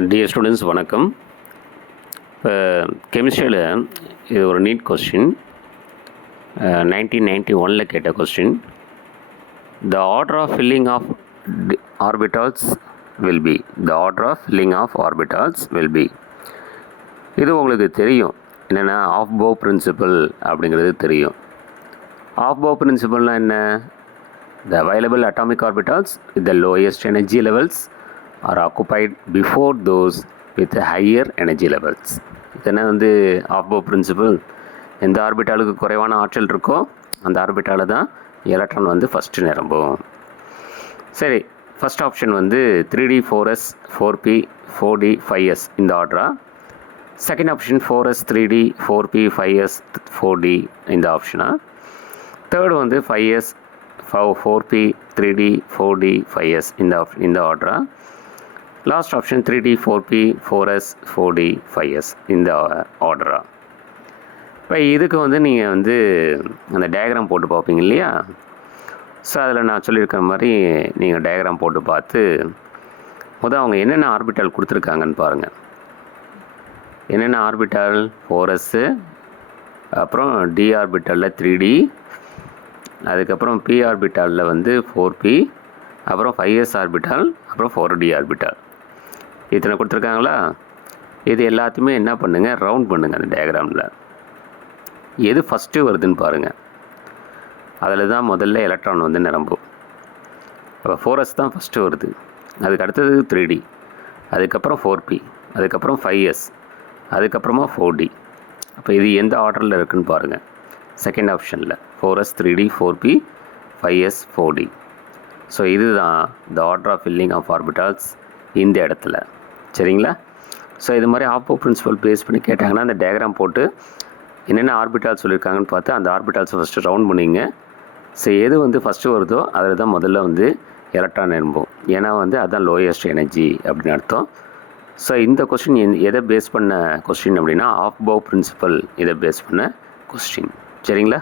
Dear students வணக்கம். இப்போ கெமிஸ்ட்ரியில் இது ஒரு நீட் கொஸ்டின், 1991 கேட்ட question. The order of filling of orbitals will be. The order of filling of orbitals will be. இது உங்களுக்கு தெரியும், என்னென்னா ஆஃப் போ பிரின்சிபல் அப்படிங்கிறது தெரியும். ஆஃப் போ பிரின்சிபல்னால் என்ன? த available atomic orbitals with the lowest energy levels are occupied before those with higher energy levels. இதெல்லாம் ஆஃப் போ பிரின்சிபல். எந்த ஆர்பிட்டாலுக்கு குறைவான ஆற்றல் இருக்கோ அந்த ஆர்பிட்டால தான் எலக்ட்ரான் ஃபஸ்ட்டு நிரம்பும். சரி, first option 3D 4s 4p 4d 5s இந்த ஆர்டரா. Second option 4s 3d 4p 5s 4d இந்த ஆப்ஷனா. Third 5s 4p 3d 4d 5s இந்த ஆர்டரா. Last option 3D 4p 4s 4d 5s இந்த ஆர்டரா. இப்போ இதுக்கு நீங்கள் அந்த டயக்ராம் போட்டு பார்ப்பீங்க இல்லையா? ஸோ அதில் நான் சொல்லியிருக்கிற மாதிரி நீங்கள் டயக்ராம் போட்டு பார்த்து அவங்க என்னென்ன ஆர்பிட்டால் கொடுத்துருக்காங்கன்னு பாருங்கள். என்னென்ன ஆர்பிட்டால்? 4s, அப்புறம் டி ஆர்பிட்டாலில் 3d, அதுக்கப்புறம் பி ஆர்பிட்டாலில் 4p, அப்புறம் 5s ஆர்பிட்டால், அப்புறம் 4d ஆர்பிட்டால். இத்தனை கொடுத்துருக்காங்களா? இது எல்லாத்தையுமே என்ன பண்ணுங்கள், ரவுண்ட் பண்ணுங்கள். அந்த டயக்ராமில் எது ஃபஸ்ட்டு வருதுன்னு பாருங்கள். அதில் தான் முதல்ல எலக்ட்ரான் நிரம்பும். இப்போ 4s தான் ஃபஸ்ட்டு வருது, அதுக்கு அடுத்தது 3d, அதுக்கப்புறம் 4p, அதுக்கப்புறம் 5s, அதுக்கப்புறமா 4d. அப்போ இது எந்த ஆர்டரில் இருக்குதுன்னு பாருங்கள். செகண்ட் ஆப்ஷனில் 4s 3d 4p 5s 4d. So இதுதான் the order of filling of orbitals இந்த இடத்துல. சரிங்களா? ஸோ இது மாதிரி ஆஃப் போ பிரின்சிபல் பேஸ் பண்ணி கேட்டாங்கன்னா அந்த டயக்ராம் போட்டு என்னென்ன ஆர்பிட்டால் சொல்லியிருக்காங்கன்னு பார்த்து அந்த ஆர்பிட்டால்ஸை ஃபஸ்ட்டு ரவுண்ட் பண்ணிங்க. ஸோ எது ஃபஸ்ட்டு வருதோ அதில் தான் முதல்ல எலக்ட்ரான் நிரம்பும். ஏன்னா அதுதான் லோயஸ்ட் எனர்ஜி அப்படின்னு அர்த்தம். ஸோ இந்த கொஸ்டின் எதை பேஸ் பண்ண கொஸ்டின் அப்படின்னா ஆஃப் போ பிரின்சிபல் இதை பேஸ் பண்ண கொஸ்டின். சரிங்களா?